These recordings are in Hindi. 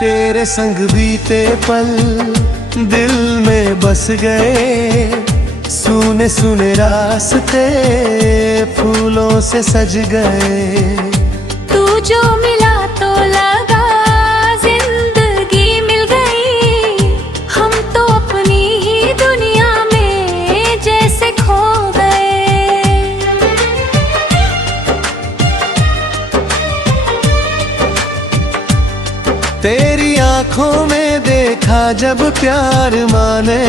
तेरे संग बीते पल दिल में बस गए, सुने सुने रास्ते फूलों से सज गए। तू जो मिला तो लगा जिंदगी मिल गई, हम तो अपनी ही दुनिया में जैसे खो गए। तेरी आंखों में देखा जब प्यार माने,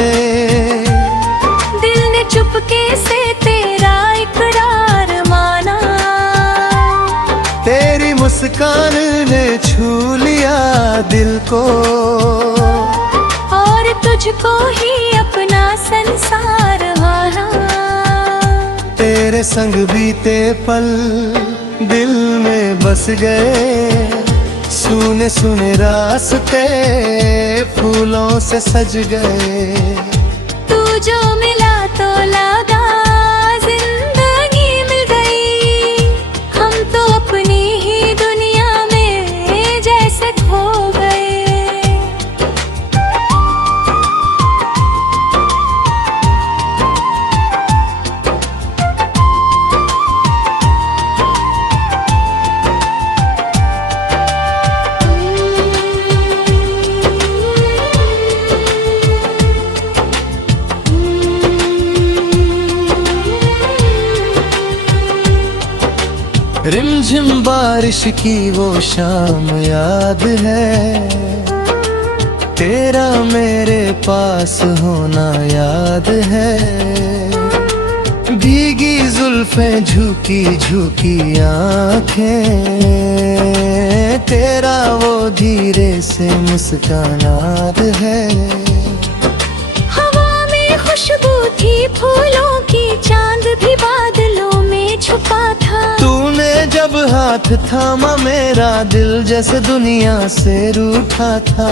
दिल ने चुपके से तेरा इकरार माना। तेरी मुस्कान ने छू लिया दिल को, और तुझको ही अपना संसार माना। तेरे संग बीते पल दिल में बस गए, सुने सुने रास्ते फूलों से सज गए। तू जो मिला तो लगा जिंदगी मिल गई, हम तो अपनी ही दुनिया में जैसे खो गए। रिमझिम बारिश की वो शाम याद है, तेरा मेरे पास होना याद है। भीगी जुल्फें झुकी झुकी आंखें, तेरा वो धीरे से मुस्कानात है। हवा में खुशबू थी फूलों की, चांद भी बादलों में छुपा था। तूने जब हाथ थामा मेरा दिल जैसे दुनिया से रूठा था।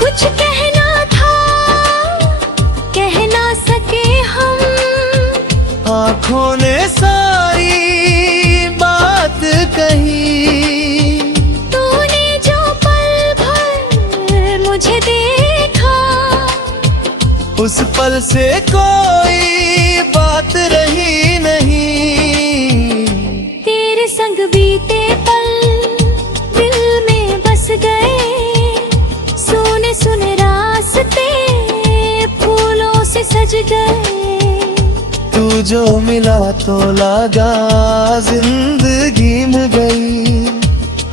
कुछ कहना था कह ना सके हम, आँखों ने सारी बात कही। तूने जो पल भर मुझे देखा, उस पल से कोई बात रही नहीं। तेरे संग बीते पल दिल में बस गए, सुने सुने रास्ते फूलों से सज गए। तू जो मिला तो लगा जिंदगी मिल गई,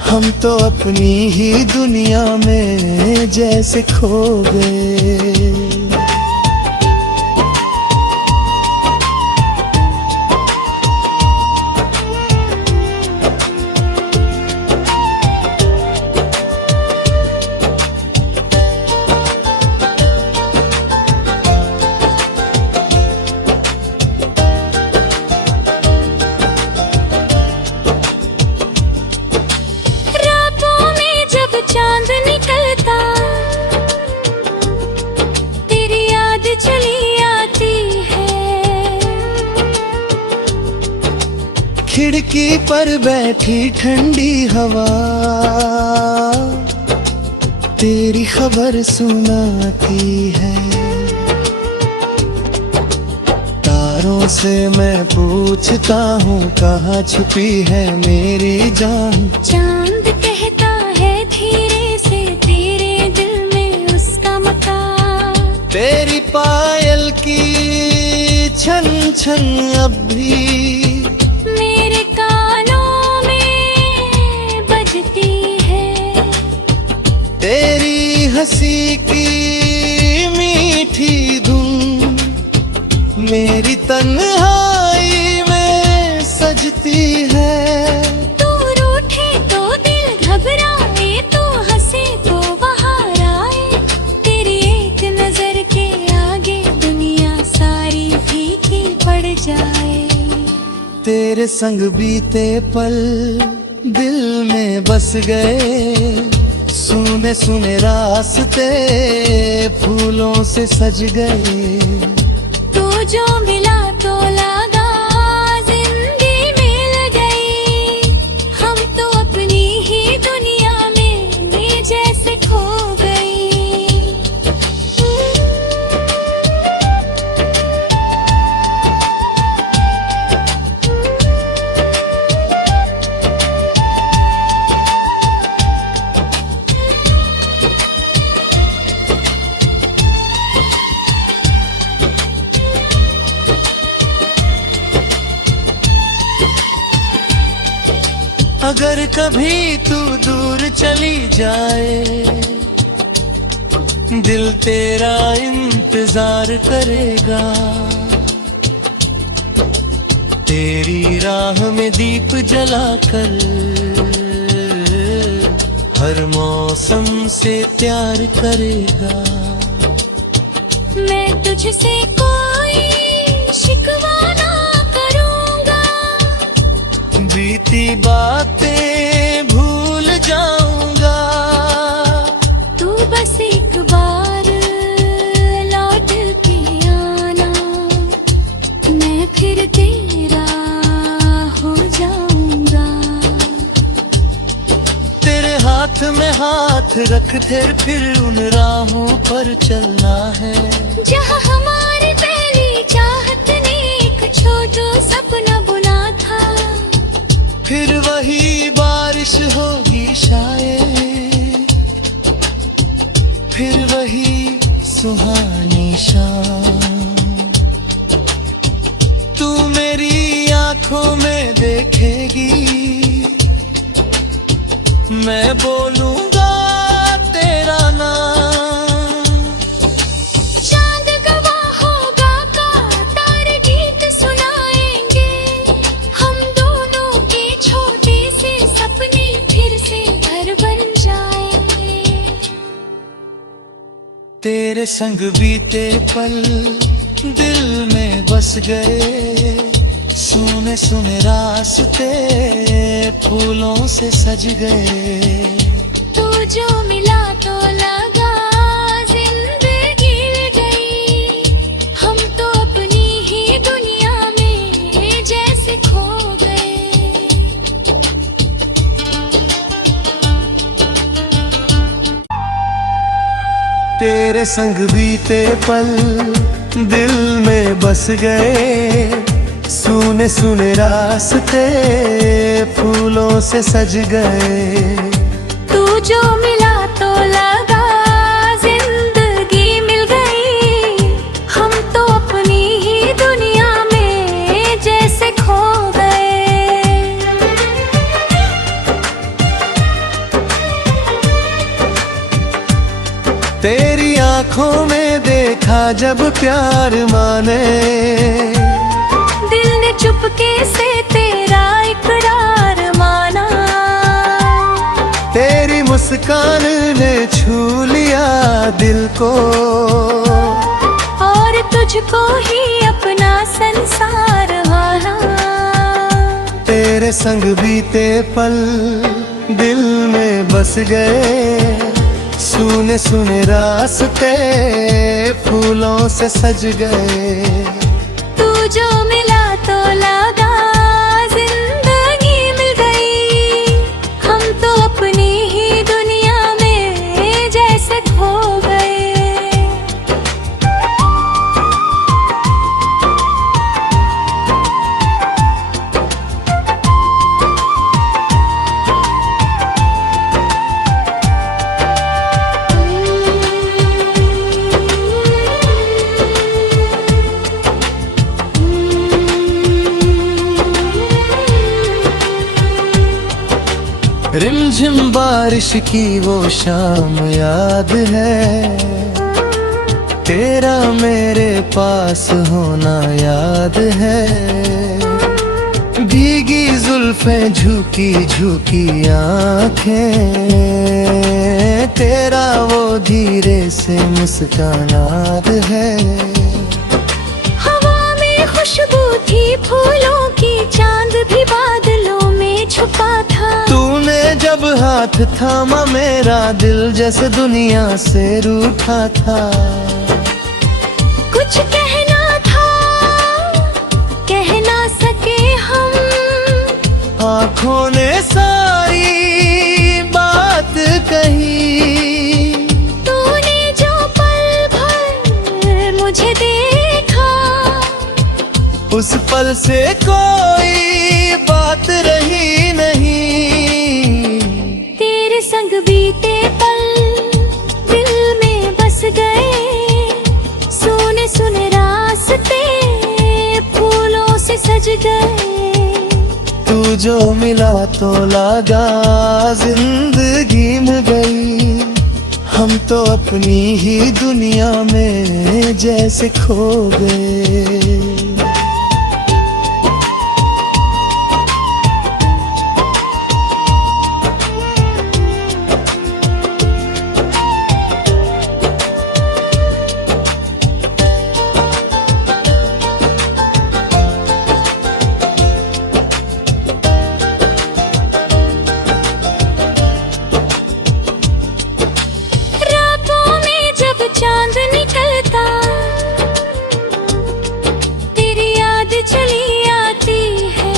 हम तो अपनी ही दुनिया में जैसे खो गए। चांद निकलता तेरी याद चली आती है। खिड़की पर बैठी ठंडी हवा तेरी खबर सुनाती है। तारों से मैं पूछता हूँ कहाँ छुपी है मेरी जान। चांद कहता है धीरे से तेरे दिल में उसका मकान। तेरी पायल की छन छन अब भी मेरे कानों में बजती है। तेरी हंसी की मीठी धुन मेरी तन्हाई में सजती है। तू रूठे तो दिल घबराए, तो हंसे तो बाहर आए। तेरी एक नजर के आगे दुनिया सारी फीकी पड़ जाए। तेरे संग बीते पल दिल में बस गए, सुने सुने रास्ते फूलों से सज गए। तू जो मिला तो लगा जिंदगी मिल गई, हम तो अपनी ही दुनिया में कभी तू दूर चली जाए, दिल तेरा इंतजार करेगा। तेरी राह में दीप जलाकर हर मौसम से प्यार करेगा। मैं तुझसे कोई शिकवा ना करूँगा, बीती बातें भूल जाऊंगा। तू बस एक बार लौट के आना, मैं फिर तेरा हो जाऊंगा। तेरे हाथ में हाथ रख फिर उन राहों पर चलना है, जहाँ हमारी पहली चाहत ने एक छोटा सपना बुना था। फिर वही बारिश होगी शायद, फिर वही सुहानी शाम। तू मेरी आंखों में देखेगी, मैं बोलूंगा तेरा नाम। चांद गवाह होगा का तारे गीत सुनाएंगे, हम दोनों के छोटे से सपने फिर से घर बन जाएंगे। तेरे संग बीते पल दिल में बस गए, सुने सुने रास्ते फूलों से सज गए। तू जो मिला तो लगा जिंदगी मिल गई, हम तो अपनी ही दुनिया में जैसे खो गए। तेरे संग बीते पल दिल में बस गए, सुने सुने रास्ते फूलों से सज गए। तू जो मिला तो लगा जिंदगी मिल गई, हम तो अपनी ही दुनिया में जैसे खो गए। तेरी आंखों में देखा जब प्यार माने, दिल ने चुपके से तेरा इकरार माना। तेरी मुस्कान ने छू लिया दिल को, और तुझको ही अपना संसार माना। तेरे संग बीते पल दिल में बस गए, सुने सुने रास्ते फूलों से सज गए। तू जो मिला तो लगा जिंदगी मिल गई, हम तो अपनी ही दुनिया में जैसे खो गए। रिमझिम बारिश की वो शाम याद है, तेरा मेरे पास होना याद है। भीगी जुल्फें झुकी झुकी आंखें, तेरा वो धीरे से मुस्कानात है। हवा में खुशबू थी फूलों की, चांद भी बादलों में छुपा था। तूने जब हाथ थामा मेरा दिल जैसे दुनिया से रूठा था। कुछ कहना था कह ना सके हम, आँखों ने सारी बात कही। तूने जो पल भर मुझे देखा, उस पल से कोई बात रही नहीं। तेरे संग बीते पल दिल में बस गए, सुने सुने रास्ते फूलों से सज गए। तू जो मिला तो लगा जिंदगी मिल गई। हम तो अपनी ही दुनिया में जैसे खो गए। चांद निकलता तेरी याद चली आती है।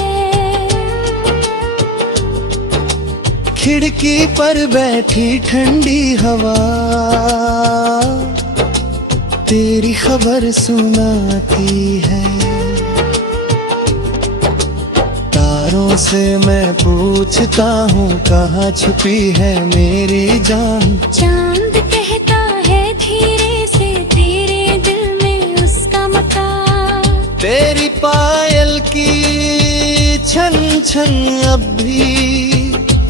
खिड़की पर बैठी ठंडी हवा तेरी खबर सुनाती है। तारों से मैं पूछता हूँ कहाँ छुपी है मेरी जान। चांद कहता है धीरे से तेरे दिल में उसका मकान। तेरी पायल की छन छन अब भी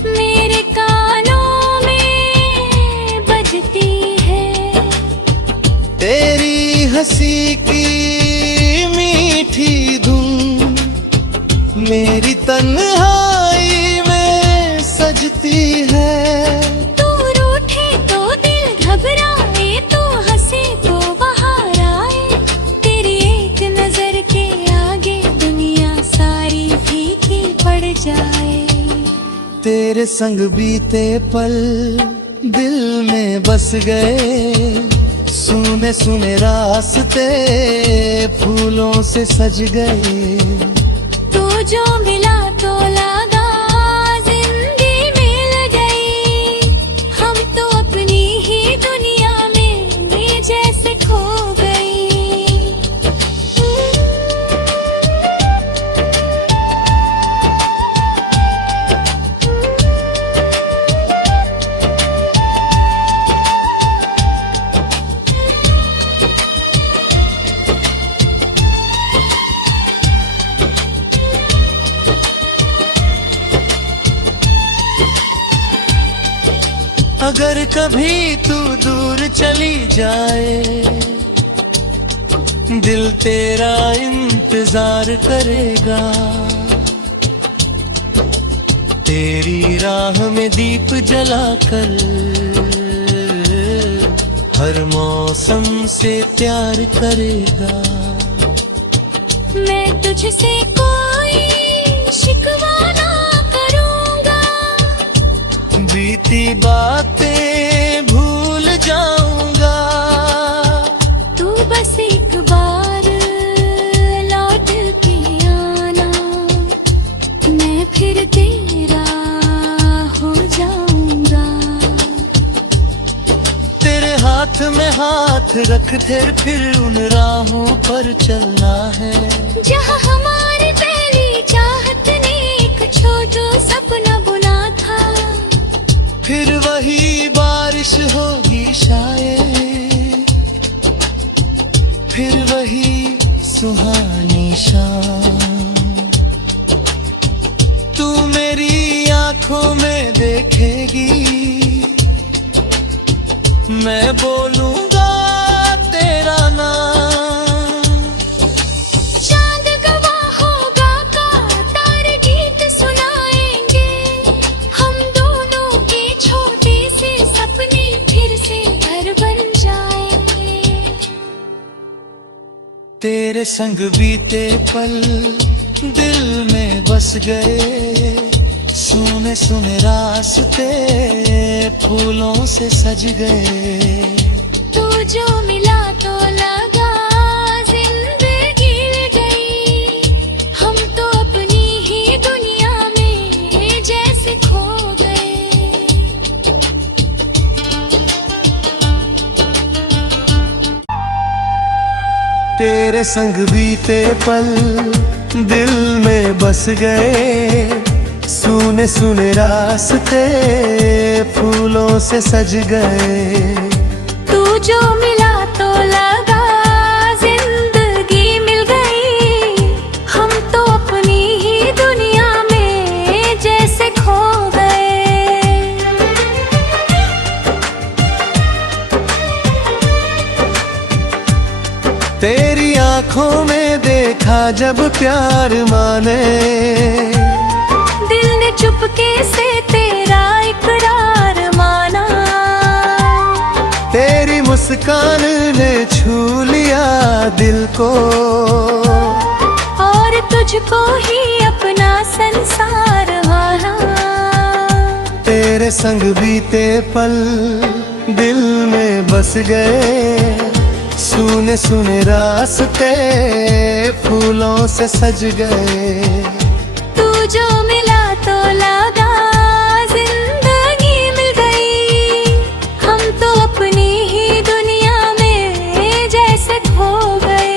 मेरे कानों में बजती है। तेरी हंसी की मीठी धुन मेरी तन्हाई में सजती है। तू रूठे तो दिल घबराए, तू हंसे तो बाहर आए। तेरी एक नजर के आगे दुनिया सारी फीकी पड़ जाए। तेरे संग बीते पल दिल में बस गए। सुने सुने रास्ते फूलों से सज गए। तू जो मिला तो लगा जिंदगी मिल गई। हम तो अपनी ही दुनिया में जैसे खो गई। अगर कभी तू दूर चली जाए दिल तेरा इंतजार करेगा। तेरी राह में दीप जलाकर हर मौसम से प्यार करेगा। मैं तुझसे कोई शिकवा ना करूंगा। बीती बातें भूल जाऊंगा। तू बस एक बार लौट के आना, मैं फिर तेरा हो जाऊंगा। तेरे हाथ में हाथ रख फिर उन राहों पर चलना है जहाँ हमारी पहली चाहत ने एक छोटा सपना बुना था। फिर वही बारिश होगी शायद, फिर वही सुहानी शाम। तू मेरी आंखों में देखेगी, मैं बोलूंगा तेरा नाम। चांद गवाह होगा का तारे गीत सुनाएंगे। हम दोनों के छोटे से सपने फिर से घर बन जाएंगे। तेरे संग बीते पल दिल में बस गए। सुने सुने रास्ते फूलों से सज गए। तू जो मिला तो लगा जिंदगी गई। हम तो अपनी ही दुनिया में जैसे खो गए। तेरे संग बीते पल दिल में बस गए। सुने सुने रास्ते फूलों से सज गए। तू जो मिला तो लगा जिंदगी मिल गई। हम तो अपनी ही दुनिया में आंखों में देखा जब प्यार माने, दिल ने चुपके से तेरा इकरार माना। तेरी मुस्कान ने छू लिया दिल को, और तुझको ही अपना संसार माना। तेरे संग बीते पल दिल में बस गए, सुने सुने रास्ते फूलों से सज गए। तू जो मिला तो लगा जिंदगी मिल गई, हम तो अपनी ही दुनिया में जैसे खो गए।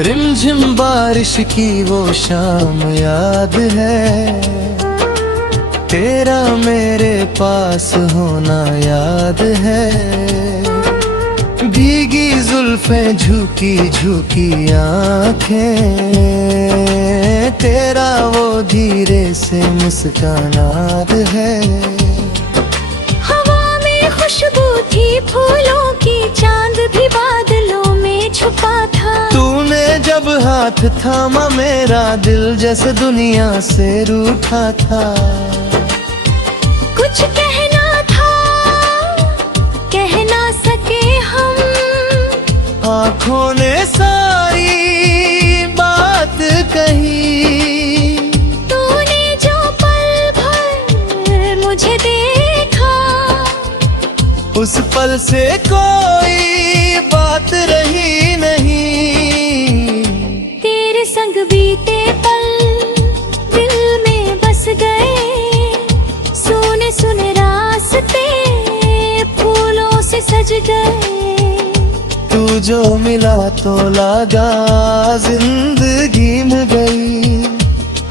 रिमझिम बारिश की वो शाम याद है, तेरा मेरे पास होना याद है। भीगी जुल्फें झुकी झुकी आंखें, तेरा वो धीरे से मुस्कानात है। हवा में खुशबू थी फूलों की, चांद भी बादलों में छुपा था। तूने जब हाथ थामा मेरा दिल जैसे दुनिया से रूठा था। कुछ कहना था कह ना सके हम, आँखों ने सारी बात कही। तूने जो पल भर मुझे देखा, उस पल से कोई बात रही नहीं। तेरे संग बीते पल दिल में बस गए, सुने सुने रास्ते फूलों से सज गए। तू जो मिला तो लगा जिंदगी मिल गई,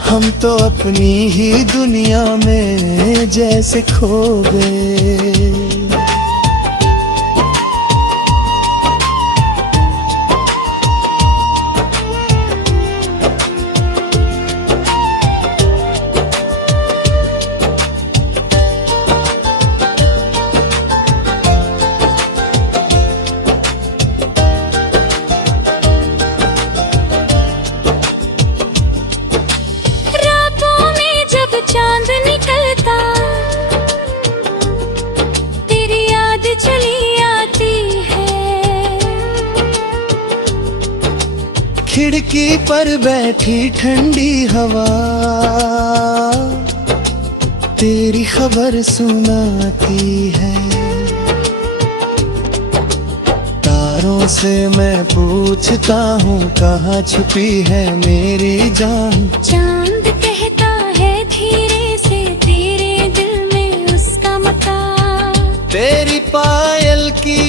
हम तो अपनी ही दुनिया में जैसे खो गए। चांद निकलता तेरी याद चली आती है। खिड़की पर बैठी ठंडी हवा तेरी खबर सुनाती है। तारों से मैं पूछता हूँ कहाँ छुपी है मेरी जान। चांद कहता है धीरे से तेरे दिल में उसका मकान। तेरी पायल की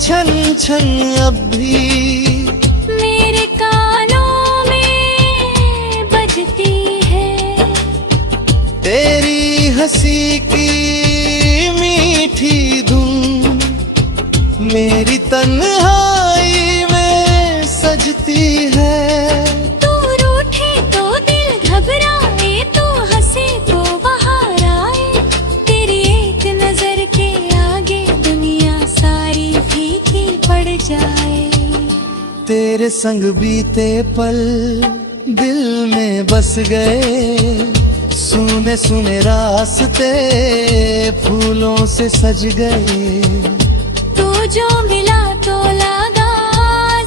छन छन अब भी मेरे कानों में बजती है। तेरी हंसी की मीठी धुन मेरी तन्हाई में सजती है। तू रूठे तो दिल घबराए, तू हंसे तो बाहर आए। तेरी एक नजर के आगे दुनिया सारी फीकी पड़ जाए। तेरे संग बीते पल दिल में बस गए। सुने सुने रास्ते फूलों से सज गए। तू जो मिला तो लगा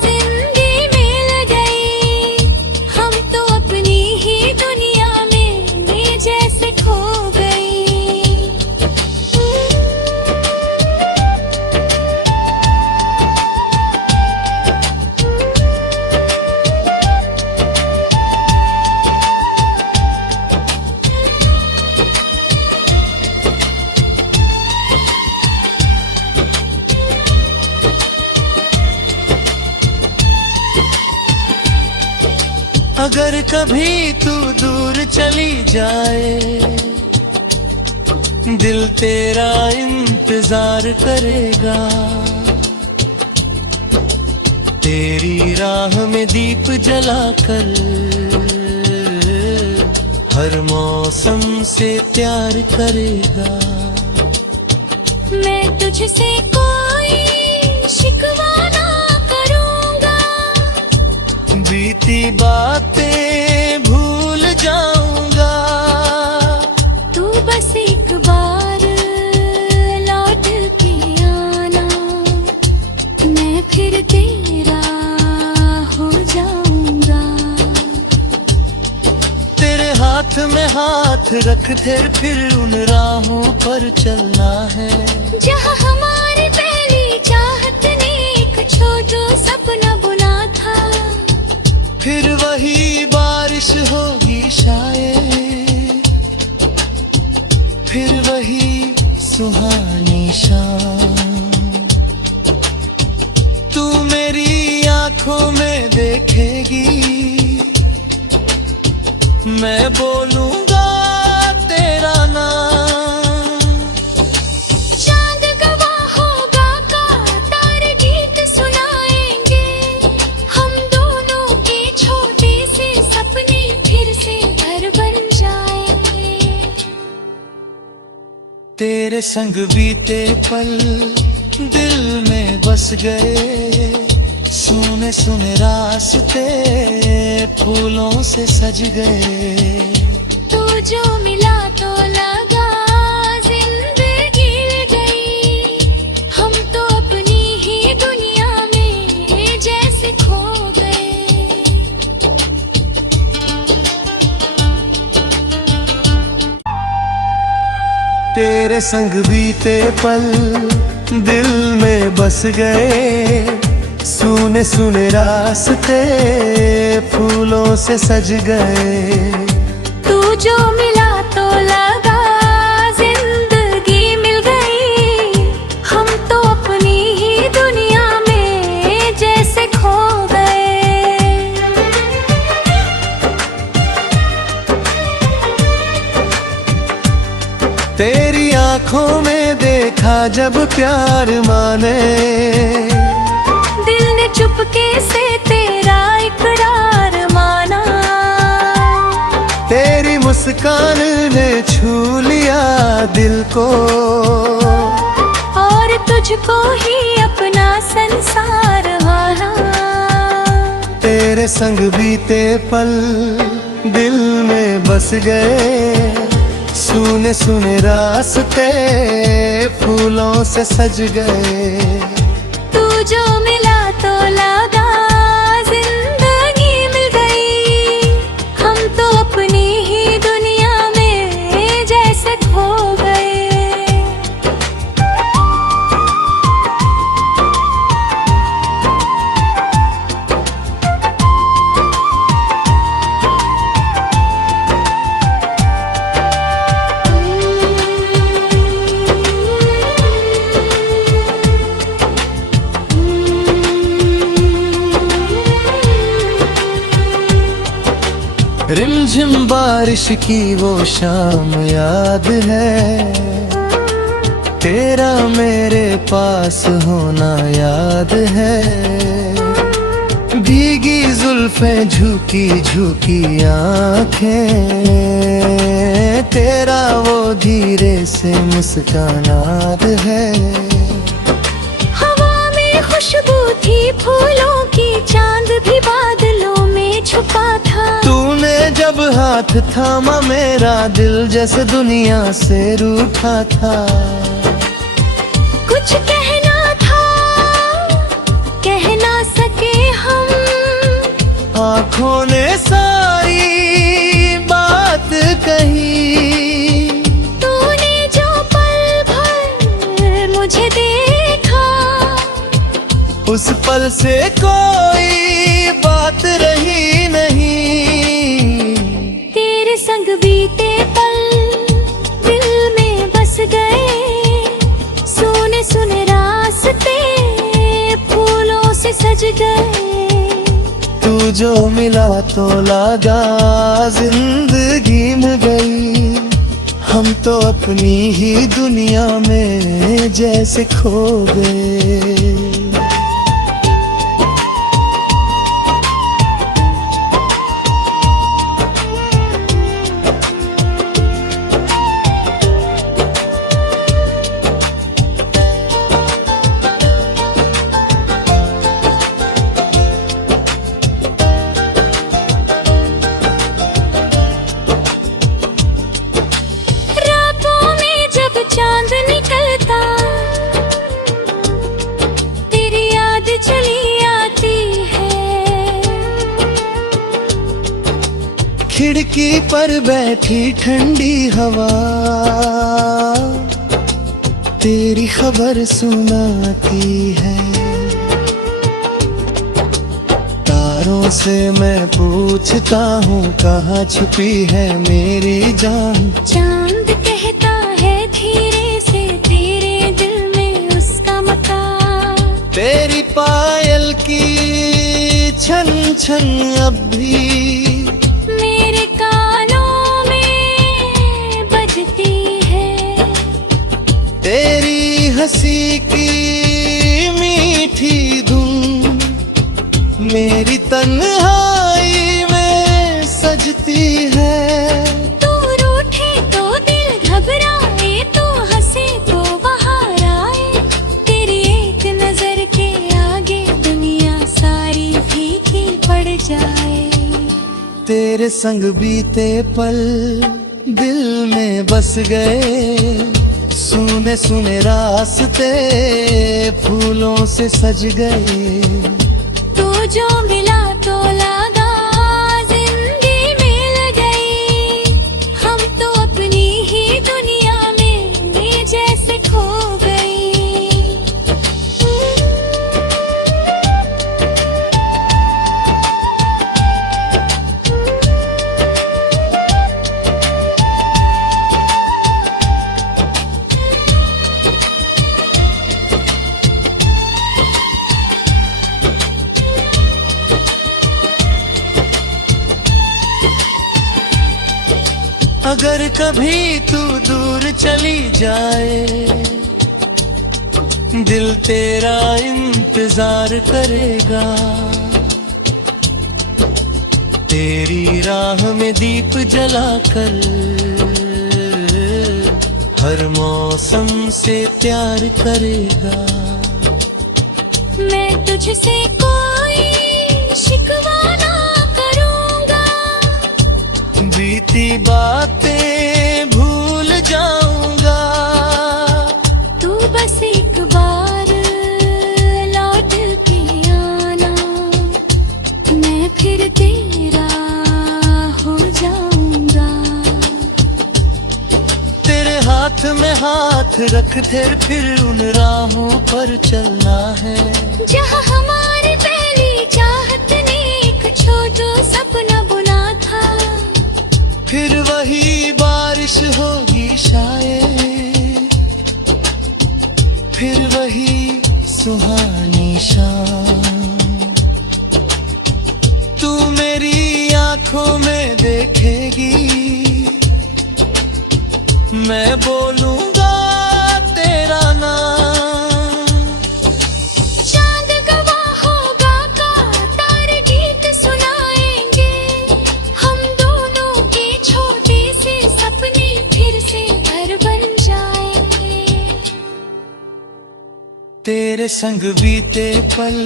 जिंदगी मिल गई। हम तो अपनी ही दुनिया में जैसे खो गई। अगर कभी तू दूर चली जाए, दिल तेरा इंतजार करेगा। तेरी राह में दीप जलाकर हर मौसम से प्यार करेगा। मैं तुझसे कोई शिकवा ना करूँगा, बीती बातें भूल जाऊंगा। तू बस एक बार लौट के आना, मैं फिर तेरा हो जाऊंगा। तेरे हाथ में हाथ रख फिर उन राहों पर चलना है, जहाँ हमारी पहली चाहत ने एक छोटा सपना बुना था। फिर वही बारिश होगी शायद, फिर वही सुहानी शाम। तू मेरी आंखों में देखेगी, मैं बोलूंगा तेरा नाम। चांद गवाह होगा का तारे गीत सुनाएंगे, हम दोनों के छोटे से सपने फिर से घर बन जाएंगे। तेरे संग बीते पल दिल में बस गए, सुने सुने रास्ते फूलों से सज गए। तू जो मिला तो लगा जिंदगी गई, हम तो अपनी ही दुनिया में जैसे खो गए। तेरे संग बीते पल दिल में बस गए, सुने सुने रास्ते फूलों से सज गए। तू जो मिला तो लगा जिंदगी मिल गई, हम तो अपनी ही दुनिया में जैसे खो गए। तेरी आंखों में देखा जब प्यार माने, दिल ने चुपके से तेरा इकरार माना। तेरी मुस्कान ने छू लिया दिल को, और तुझको ही अपना संसार माना। तेरे संग बीते पल दिल में बस गए, सुने सुने रास्ते फूलों से सज गए। तू जो मिला तो लगा जिंदगी मिल गई, हम तो अपनी ही दुनिया में जैसे खो गए। रिमझिम बारिश की वो शाम याद है, तेरा मेरे पास होना याद है। भीगी जुल्फें झुकी झुकी आंखें, तेरा वो धीरे से मुस्कानात है। हवा में खुशबू थी फूलों की, चांद भी बादलों में छुपा था। तूने जब हाथ थामा मेरा दिल जैसे दुनिया से रूठा था। कुछ कहना था कह ना सके हम, आँखों ने सारी बात कही। तूने जो पल भर मुझे देखा, उस पल से कोई बात रही नहीं। तेरे संग बीते पल दिल में बस गए, सुने सुने रास्ते फूलों से सज गए। तू जो मिला तो लगा जिंदगी मिल गई। हम तो अपनी ही दुनिया में जैसे खो गए। चांद निकलता तेरी याद चली आती है। खिड़की पर बैठी ठंडी हवा तेरी खबर सुनाती है। तारों से मैं पूछता हूँ कहाँ छुपी है मेरी जान। चांद कहता है धीरे से तेरे दिल में उसका मकान। तेरी पायल की छन छन अब भी मेरे कानों में बजती है। तेरी हंसी की मीठी धुन मेरी तन्हाई में सजती है। तू रूठे तो दिल घबराए, तू हंसे तो बाहर आए। तेरी एक नजर के आगे दुनिया सारी फीकी पड़ जाए। तेरे संग बीते पल दिल में बस गए। सुने सुने रास्ते फूलों से सज गए। तू जो मिला तो लगा जिंदगी मिल गई। हम तो अपनी ही दुनिया में जैसे खो गई। अगर कभी तू दूर चली जाए दिल तेरा इंतजार करेगा। तेरी राह में दीप जलाकर हर मौसम से प्यार करेगा। मैं तुझसे कोई शिकवा ना करूंगा। बीती बातें भूल जाऊंगा। तू बस एक बार लौट के आना, मैं फिर तेरा हो जाऊंगा। तेरे हाथ में हाथ रख फिर उन राहों पर चलना है जहाँ हमारी पहली चाहत ने एक छोटा सपना बुना था। फिर वही बारिश होगी शायद, फिर वही सुहानी शाम। तू मेरी आंखों में देखेगी, मैं बोलूंगा तेरा नाम। चांद गवाह होगा का तारे गीत सुनाएंगे। हम दोनों के छोटे से सपने फिर से घर बन जाएंगे। तेरे संग बीते पल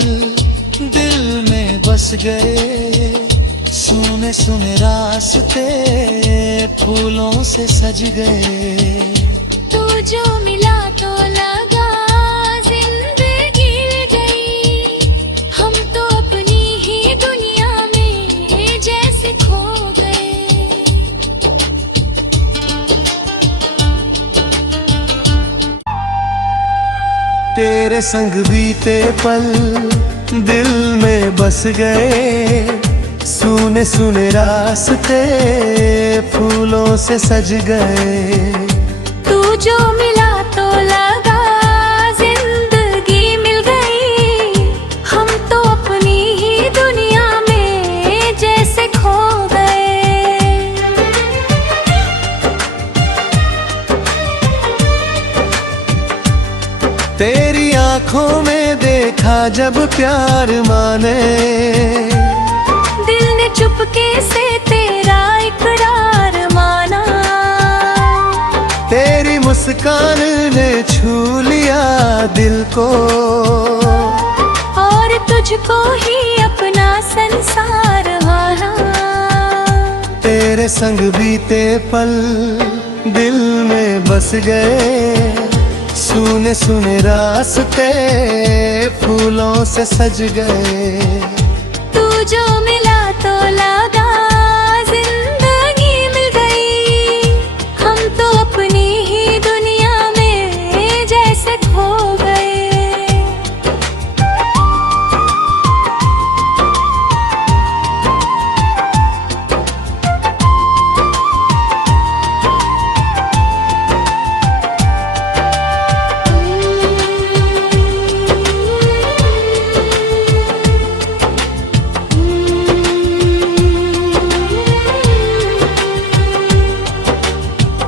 दिल में बस गए। सुने सुने रास्ते फूलों से सज गए। तू जो मिला तो लगा जिंदगी गई। हम तो अपनी ही दुनिया में जैसे खो गए। तेरे संग बीते पल दिल में बस गए। सुने सुने रास्ते फूलों से सज गए। तू जो मिला तो लगा जिंदगी मिल गई। हम तो अपनी ही दुनिया में आंखों में देखा जब प्यार माने, दिल ने चुपके से तेरा इकरार माना। तेरी मुस्कान ने छू लिया दिल को, और तुझको ही अपना संसार माना। तेरे संग बीते पल दिल में बस गए, सुने सुने रास्ते फूलों से सज गए। तू जो मिला तो लगा जिंदगी मिल गई, हम तो अपनी ही दुनिया में जैसे खो गए।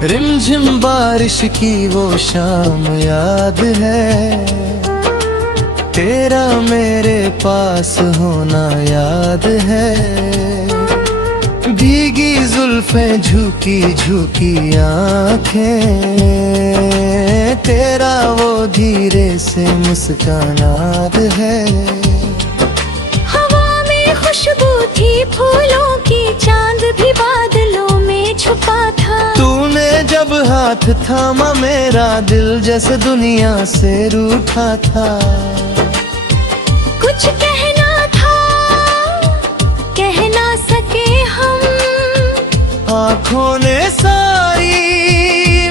रिमझिम बारिश की वो शाम याद है, तेरा मेरे पास होना याद है। भीगी जुल्फें झुकी झुकी आंखें, तेरा वो धीरे से मुस्कान याद है। हवा में खुशबू थी फूलों की, चांद भी बादलों में छुपा था। तूने जब हाथ थामा मेरा दिल जैसे दुनिया से रूठा था। कुछ कहना था कह ना सके हम, आँखों ने सारी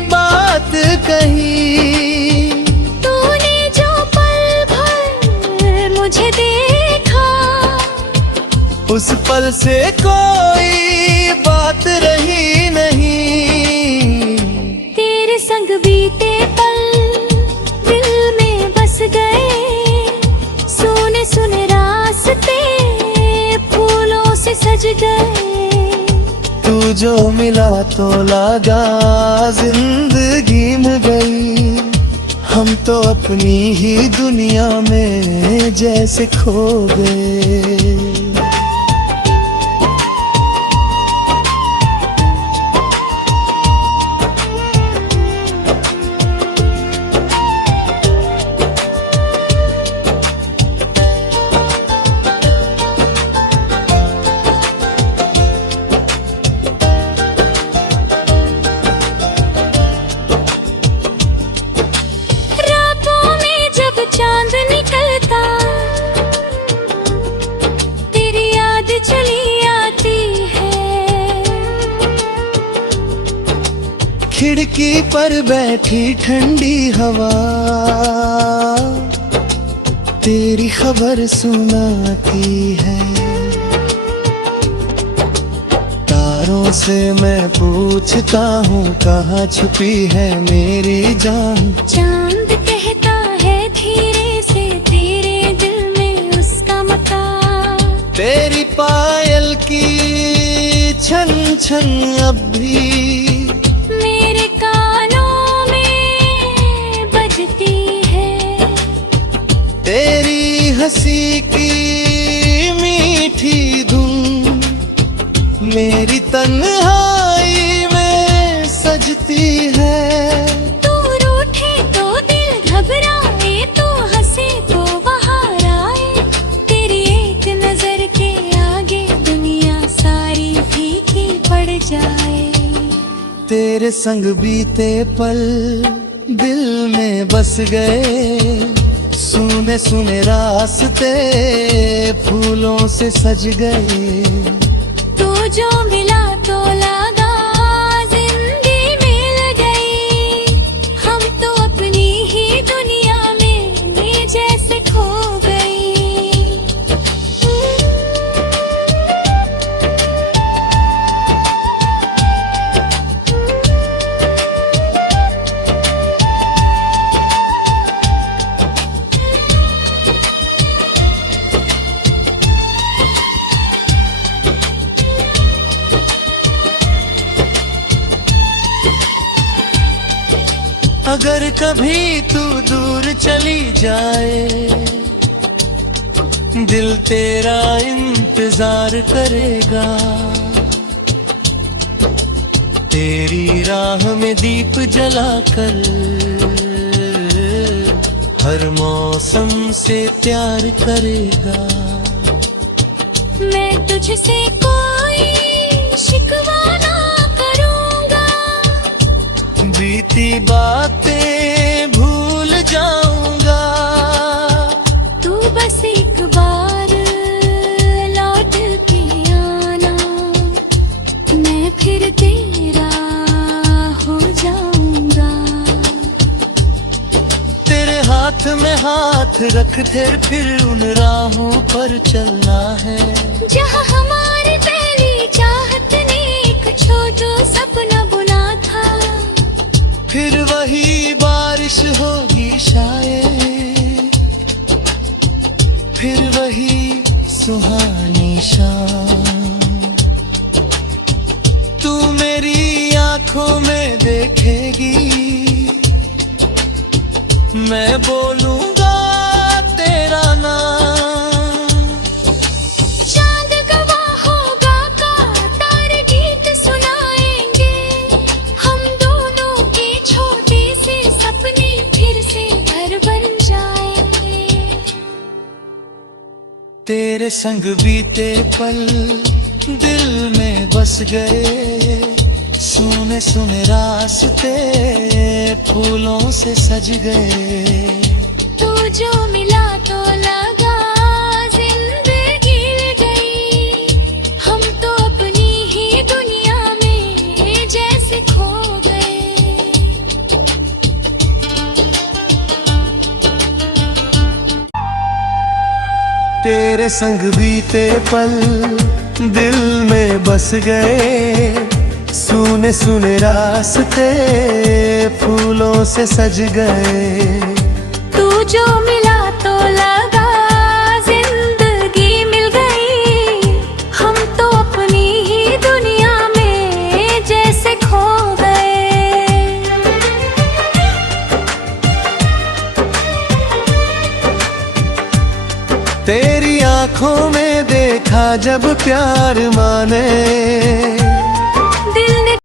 बात कही। तूने जो पल भर मुझे देखा, उस पल से कोई बात रही नहीं। तेरे संग बीते पल दिल में बस गए, सुने सुने रास्ते फूलों से सज गए। तू जो मिला तो लगा जिंदगी मिल गई, हम तो अपनी ही दुनिया में जैसे खो गए। चांद निकलता तेरी याद चली आती है। खिड़की पर बैठी ठंडी हवा तेरी खबर सुनाती है। तारों से मैं पूछता हूँ कहाँ छुपी है मेरी जान। चांद कहता है धीरे से तेरे दिल में उसका मकान। तेरी पायल की छन छन अब भी मेरे कानों में बजती है। तेरी हंसी की मीठी धुन मेरी तन्हाई में सजती है। तू रूठे तो दिल घबराए, तू हंसे तो बाहर आए। तेरी एक नजर के आगे दुनिया सारी फीकी पड़ जाए। तेरे संग बीते पल दिल में बस गए। सुने सुने रास्ते फूलों से सज गए। तू जो मिला तो लगा जिंदगी मिल गई। हम तो अपनी ही दुनिया में जैसे खो गई। अगर कभी तू दूर चली जाए, दिल तेरा इंतजार करेगा। तेरी राह में दीप जलाकर हर मौसम से प्यार करेगा। मैं तुझसे कोई शिकवा ना करूंगा, बीती बातें भूल जाऊंगा। तू बस एक बार लौट के आना, मैं फिर तेरा हो जाऊंगा। तेरे हाथ में हाथ रख दे, फिर उन राहों पर चलना है जहाँ हमारी पहली चाहत ने एक छोटा सपना बुना था। फिर वही बारिश होगी शायद, फिर वही सुहानी शाम। तू मेरी आंखों में देखेगी, मैं बोलूंगा तेरा नाम। चांद गवाह होगा का तारे गीत सुनाएंगे, हम दोनों के छोटे से सपने फिर से घर बन जाएंगे। तेरे संग बीते पल दिल में बस गए, सुने सुने रास्ते फूलों से सज गए। तू जो मिला तो लगा जिंदगी गई, हम तो अपनी ही दुनिया में जैसे खो गए। तेरे संग बीते पल दिल में बस गए, सुने सुने रास्ते फूलों से सज गए। तू जो मिला तो लगा जिंदगी मिल गई, हम तो अपनी ही दुनिया में जैसे खो गए। तेरी आंखों में देखा जब प्यार माने,